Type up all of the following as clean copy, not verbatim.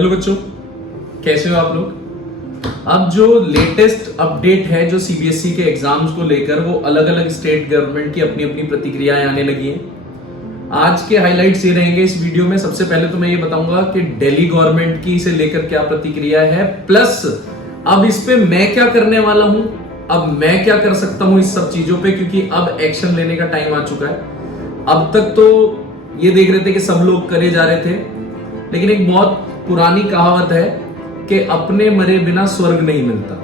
Hello बच्चों, कैसे हो आप लोग। अब जो लेटेस्ट अपडेट है जो सीबीएसई के एग्जाम्स को लेकर, वो अलग अलग स्टेट गवर्नमेंट की अपनी अपनी प्रतिक्रियाएं आने लगी हैं। आज के हाइलाइट्स ये रहेंगे इस वीडियो में। सबसे पहले तो मैं ये बताऊंगा कि दिल्ली गवर्नमेंट की इसे लेकर क्या प्रतिक्रिया है, प्लस अब इस पे मैं क्या करने वाला हूं, अब मैं क्या कर सकता हूं इस सब चीजों पे, क्योंकि अब एक्शन लेने का टाइम आ चुका है। अब तक तो ये देख रहे थे कि सब लोग करे जा रहे थे, लेकिन एक बहुत पुरानी कहावत है कि अपने मरे बिना स्वर्ग नहीं मिलता।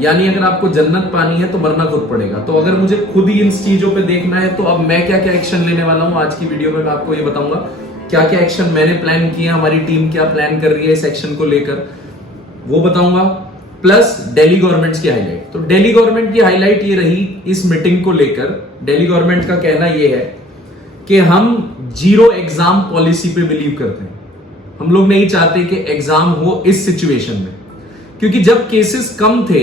यानी अगर आपको जन्नत पानी है तो मरना खुद पड़ेगा। तो अगर मुझे खुद ही इन चीजों पे देखना है तो अब मैं क्या क्या एक्शन लेने वाला हूं, आज की वीडियो में मैं आपको ये बताऊंगा क्या क्या एक्शन मैंने प्लान किया, हमारी टीम क्या प्लान कर रही है इस एक्शन को लेकर, वो बताऊंगा। प्लस दिल्ली गवर्नमेंट की हाईलाइट। तो दिल्ली गवर्नमेंट की हाईलाइट ये रही इस मीटिंग को लेकर। दिल्ली गवर्नमेंट का कहना यह है कि हम जीरो एग्जाम पॉलिसी पे बिलीव करते हैं। हम लोग नहीं चाहते कि एग्जाम हो इस सिचुएशन में, क्योंकि जब केसेस कम थे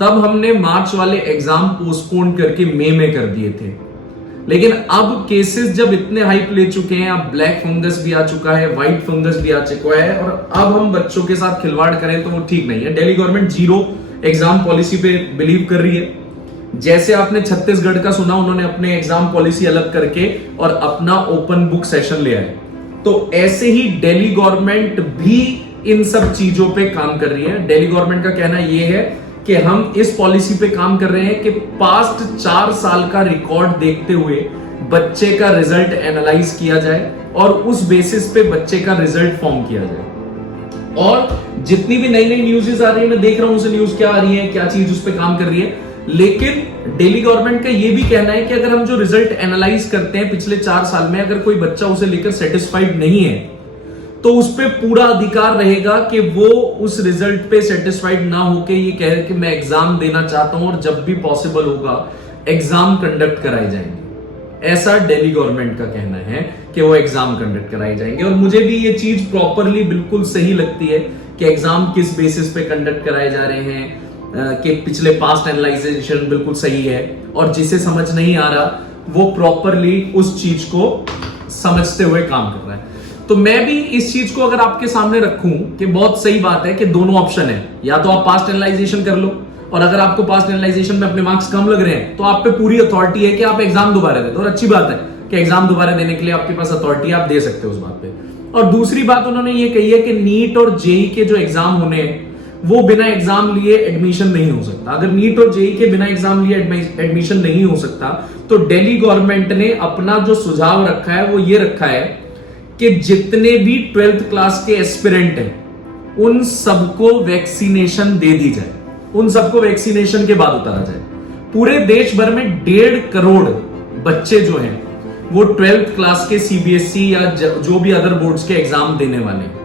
तब हमने मार्च वाले एग्जाम पोस्टपोन करके मई में कर दिए थे। लेकिन अब केसेस जब इतने हाइप ले चुके हैं, अब ब्लैक फंगस भी आ चुका है, व्हाइट फंगस भी आ चुका है, और अब हम बच्चों के साथ खिलवाड़ करें तो वो ठीक नहीं है। Delhi government zero exam policy पे बिलीव कर रही है। जैसे आपने छत्तीसगढ़ का सुना, उन्होंने अपने एग्जाम पॉलिसी अलग करके और अपना ओपन बुक सेशन ले आए। तो ऐसे ही दिल्ली गवर्नमेंट भी इन सब चीजों पे काम कर रही है। दिल्ली गवर्नमेंट का कहना यह है कि हम इस पॉलिसी पे काम कर रहे हैं कि पास्ट 4 साल का रिकॉर्ड देखते हुए बच्चे का रिजल्ट एनालाइज किया जाए और उस बेसिस पे बच्चे का रिजल्ट फॉर्म किया जाए। और जितनी भी नई नई न्यूज़ आ रही है, मैं देख रहा हूं उसे न्यूज क्या आ रही है, क्या चीज उस पर काम कर रही है। लेकिन दिल्ली गवर्नमेंट का यह भी कहना है कि अगर हम जो रिजल्ट एनालाइज करते हैं पिछले 4 साल में, अगर कोई बच्चा उसे लेकर सेटिस्फाइड नहीं है तो उस पर पूरा अधिकार रहेगा कि वो उस रिजल्ट पे सेटिस्फाइड ना होके ये कहे कि मैं एग्जाम देना चाहता हूं और जब भी पॉसिबल होगा एग्जाम कंडक्ट कराए जाएंगे। ऐसा दिल्ली गवर्नमेंट का कहना है कि वो एग्जाम कंडक्ट कराए जाएंगे। और मुझे भी ये चीज प्रॉपरली बिल्कुल सही लगती है कि एग्जाम किस बेसिस पे कंडक्ट कराए जा रहे हैं, कि पिछले पास्ट एनालाइजेशन बिल्कुल सही है, और जिसे समझ नहीं आ रहा वो प्रॉपरली उस चीज को समझते हुए काम कर रहा है। तो मैं भी इस चीज को अगर आपके सामने रखूं कि बहुत सही बात है कि दोनों ऑप्शन है, या तो आप पास्ट एनालाइजेशन कर लो, और अगर आपको पास्ट एनालाइजेशन में अपने मार्क्स कम लग रहे हैं तो आप पे पूरी अथॉरिटी है कि आप एग्जाम दोबारा दे दो। और अच्छी बात है कि एग्जाम दोबारा देने के लिए आपके पास अथॉरिटी है, आप दे सकते हो उस बात पे। और दूसरी बात उन्होंने ये कही है कि नीट और जेई के जो एग्जाम होने हैं वो बिना एग्जाम लिए एडमिशन नहीं हो सकता। अगर नीट और जेई के बिना एग्जाम लिए एडमिशन नहीं हो सकता तो दिल्ली गवर्नमेंट ने अपना जो सुझाव रखा है वो ये रखा है कि जितने भी 12th क्लास के एस्पिरेंट हैं उन सबको वैक्सीनेशन दे दी जाए, उन सबको वैक्सीनेशन के बाद उतारा जाए। पूरे देश भर में 1.5 करोड़ बच्चे जो हैं वो 12th क्लास के सीबीएसई या जो भी अदर बोर्ड्स के एग्जाम देने वाले हैं।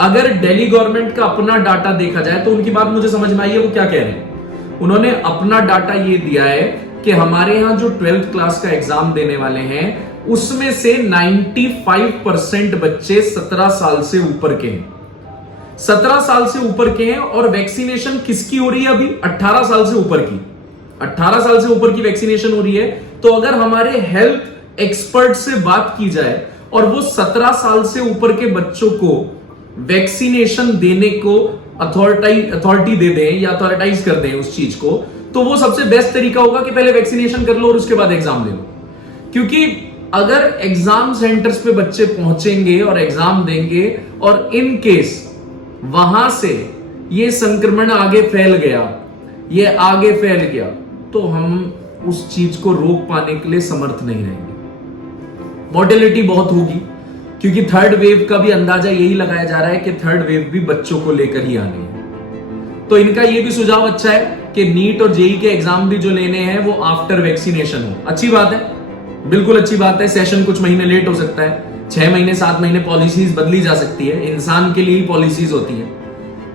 अगर दिल्ली गवर्नमेंट का अपना डाटा देखा जाए तो उनकी बात मुझे समझ में आई है, वो क्या कह रहे हैं। उन्होंने अपना डाटा ये दिया है कि हमारे यहां जो 12th क्लास का एग्जाम देने वाले हैं उसमें से 95% बच्चे 17 साल से ऊपर के हैं। 17 साल से ऊपर के हैं। और वैक्सीनेशन किसकी हो रही है अभी? 18 साल से ऊपर की। 18 साल से ऊपर की वैक्सीनेशन हो रही है। तो अगर हमारे हेल्थ एक्सपर्ट से बात की जाए और वो 17 साल से ऊपर के बच्चों को वैक्सीनेशन देने को अथॉरिटी दे दें या अथॉरिटाइज कर दें उस चीज को, तो वो सबसे बेस्ट तरीका होगा कि पहले वैक्सीनेशन कर लो और उसके बाद एग्जाम दे लो। क्योंकि अगर एग्जाम सेंटर्स पे बच्चे पहुंचेंगे और एग्जाम देंगे और इन केस वहां से ये संक्रमण आगे फैल गया, ये आगे फैल गया, तो हम उस चीज को रोक पाने के लिए समर्थ नहीं रहेंगे। मॉर्टेलिटी बहुत होगी, क्योंकि थर्ड वेव का भी अंदाजा यही लगाया जा रहा है कि थर्ड वेव भी बच्चों को लेकर ही आनी है। तो इनका ये भी सुझाव अच्छा है कि नीट और जेई के एग्जाम भी जो लेने हैं वो आफ्टर वैक्सीनेशन हो। अच्छी बात है, बिल्कुल अच्छी बात है। सेशन कुछ महीने लेट हो सकता है, 6 महीने 7 महीने पॉलिसीज बदली जा सकती है। इंसान के लिए ही पॉलिसीज होती है,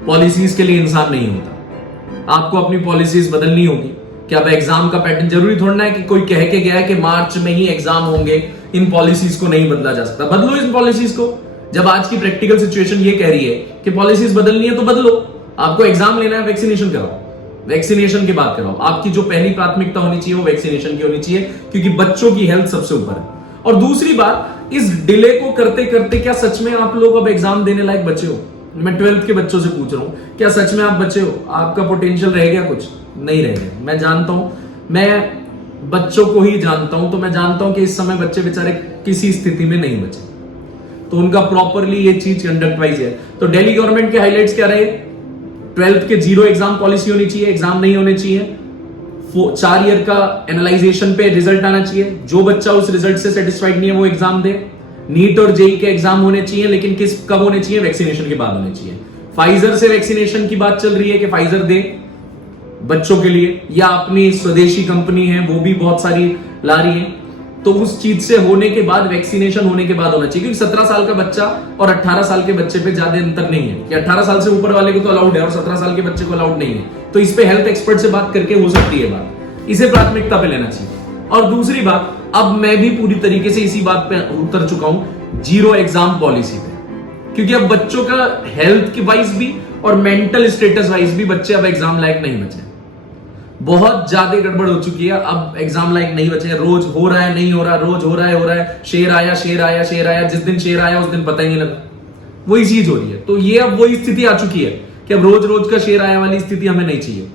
पॉलिसीज के लिए इंसान नहीं होता। आपको अपनी पॉलिसीज बदलनी होगी। क्या अब एग्जाम का पैटर्न जरूरी थोड़ा है कि कोई कह के गया है कि मार्च में ही एग्जाम होंगे, इन पॉलिसीज को नहीं बदला जा सकता। बदलो इन पॉलिसीज को। जब आज की प्रैक्टिकल सिचुएशन ये कह रही है कि पॉलिसीज बदलनी है तो बदलो। आपको एग्जाम लेना है, वैक्सीनेशन कराओ, वैक्सीनेशन की बात कराओ। आपकी जो पहली प्राथमिकता होनी चाहिए वो वैक्सीनेशन की होनी चाहिए, क्योंकि बच्चों की हेल्थ सबसे ऊपर है। और दूसरी बात, इस डिले को करते करते क्या सच में आप लोग अब एग्जाम देने लायक बचे हो? मैं 12th के बच्चों से पूछ रहा हूं, क्या सच में आप बच्चे हो? आपका पोटेंशियल रह गया? कुछ नहीं रह गया। मैं जानता हूं, मैं बच्चों को ही जानता हूं, तो मैं जानता हूं कि इस समय बच्चे बेचारे किसी स्थिति में नहीं बचे, तो उनका प्रॉपरली ये चीज कंडक्ट वाइज है। तो दिल्ली गवर्नमेंट के हाइलाइट्स क्या रहे? 12th के 0 एग्जाम पॉलिसी होनी चाहिए, एग्जाम नहीं होने चाहिए। 4 ईयर का एनालाइजेशन पे रिजल्ट आना चाहिए, जो बच्चा उस रिजल्ट से सेटिस्फाइड नहीं है वो एग्जाम दे। नीट और जेई के एग्जाम होने चाहिए, लेकिन कब होने चाहिए? वैक्सीनेशन के बाद होने चाहिए। फाइजर से वैक्सीनेशन की बात चल रही है कि फाइजर दे बच्चों के लिए, या अपनी स्वदेशी कंपनी है वो भी बहुत सारी ला रही है, तो उस चीज से होने के बाद, वैक्सीनेशन होने के बाद होना चाहिए। क्योंकि 17 साल का बच्चा और 18 साल के बच्चे पे ज्यादा अंतर नहीं है, कि 18 साल से ऊपर वाले को तो अलाउड है और 17 साल के बच्चे को अलाउड नहीं है। तो इस पे हेल्थ एक्सपर्ट से बात करके हो सकती है बात, इसे प्राथमिकता पे लेना चाहिए। और दूसरी बात, अब मैं भी पूरी तरीके से इसी बात पे उतर चुका हूं, 0 एग्जाम पॉलिसी पे, क्योंकि अब बच्चों का हेल्थ के वाइज भी और मेंटल स्टेटस वाइज भी बच्चे अब एग्जाम लायक नहीं बचे। बहुत ज्यादा गड़बड़ हो चुकी है, अब एग्जाम लायक नहीं बचे। रोज हो रहा है, नहीं हो रहा, रोज हो रहा है, शेर आया, जिस दिन शेर आया उस दिन पता ही नहीं लगा, वही चीज हो रही है। तो ये अब वही स्थिति आ चुकी है कि अब रोज रोज का शेर आया वाली स्थिति हमें नहीं चाहिए।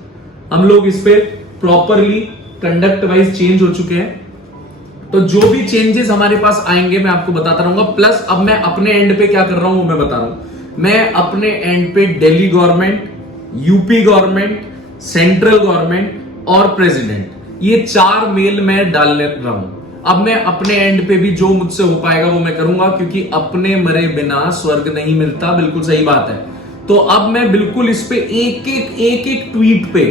हम लोग इस पे प्रॉपरली कंडक्ट वाइज चेंज हो चुके हैं। तो जो भी चेंजेस हमारे पास आएंगे मैं आपको बताता रहूंगा। प्लस अब मैं अपने एंड पे क्या कर रहा हूं वो मैं बता रहा हूं। मैं अपने एंड पे Delhi government, UP government, central government और प्रेसिडेंट, ये 4 मेल मैं डालने रहा हूं। अब मैं अपने एंड पे भी जो मुझसे हो पाएगा वो मैं करूंगा, क्योंकि अपने मरे बिना स्वर्ग नहीं मिलता, बिल्कुल सही बात है। तो अब मैं बिल्कुल इस पे एक एक ट्वीट पे,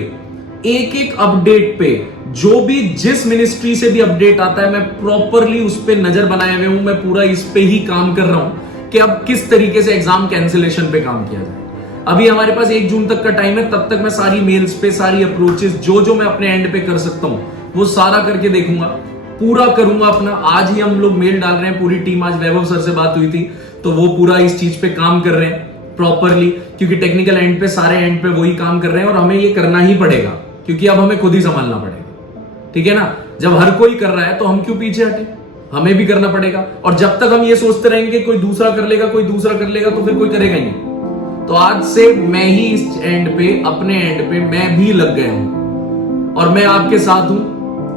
एक एक अपडेट पे, जो भी जिस मिनिस्ट्री से भी अपडेट आता है, मैं प्रॉपरली उस पे नजर बनाए हुए हूं। मैं पूरा इस पे ही काम कर रहा हूं कि अब किस तरीके से एग्जाम कैंसिलेशन पे काम किया जाए। अभी हमारे पास 1 जून तक का टाइम है, तब तक मैं सारी मेल्स पे, सारी अप्रोचेस जो मैं अपने एंड पे कर सकता हूं वो सारा करके देखूंगा, पूरा करूंगा अपना। आज ही हम लोग मेल डाल रहे हैं, पूरी टीम, आज वैभव सर से बात हुई थी तो वो पूरा इस चीज पे काम कर रहे हैं प्रॉपरली, क्योंकि टेक्निकल एंड पे, सारे एंड पे वही काम कर रहे हैं और हमें ये करना ही पड़ेगा, क्योंकि अब हमें खुद ही संभालना पड़ेगा। ठीक है ना? जब हर कोई कर रहा है तो हम क्यों पीछे हटे? हमें भी करना पड़ेगा। और जब तक हम ये सोचते रहेंगे कोई दूसरा कर लेगा, कोई दूसरा कर लेगा, तो फिर कोई करेगा ही नहीं। तो आज से मैं ही इस एंड पे, अपने एंड पे मैं भी लग गया हूं और मैं आपके साथ हूं।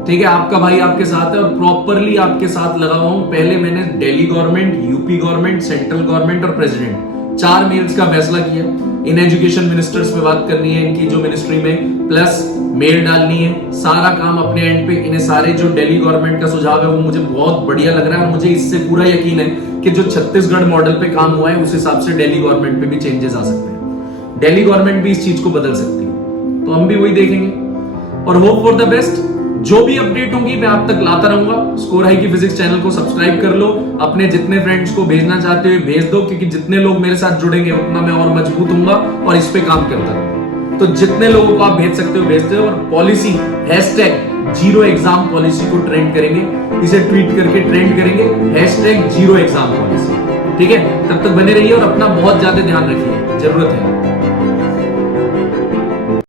ठीक है, आपका भाई आपके साथ है और प्रॉपरली आपके साथ लगा हुआ हूं। पहले मैंने Delhi government, UP government, central government और प्रेसिडेंट 4 मेल्स का फैसला किया। इन एजुकेशन मिनिस्टर्स पे बात करनी है, इनकी जो मिनिस्ट्री में, प्लस मेल डालनी है, सारा काम अपने एंड पे। इन्हें सारे जो दिल्ली गवर्नमेंट का सुझाव है वो मुझे बहुत बढ़िया लग रहा है और मुझे इससे पूरा यकीन है कि जो छत्तीसगढ़ मॉडल पे काम हुआ है उस हिसाब से दिल्ली गवर्नमेंट पे भी चेंजेस आ सकते हैं। दिल्ली गवर्नमेंट भी इस चीज को बदल सकती है, तो हम भी वही देखेंगे और होप फॉर द बेस्ट। जो भी अपडेट होंगी मैं आप तक लाता रहूंगा। स्कोर हाई की फिजिक्स चैनल को सब्सक्राइब कर लो, अपने जितने फ्रेंड्स को भेजना चाहते हो भेज दो, क्योंकि जितने लोग मेरे साथ जुड़ेंगे उतना मैं और मजबूत होऊंगा और इस पे काम करता रहूंगा। तो जितने लोगों को आप भेज सकते हो भेजते हो। और पॉलिसी #0 एग्जाम पॉलिसी को ट्रेंड करेंगे, इसे ट्वीट करके ट्रेंड करेंगे #0 एग्जाम पॉलिसी। ठीक है, तब तक बने रहिए और अपना बहुत ज्यादा ध्यान रखिए, जरूरत है।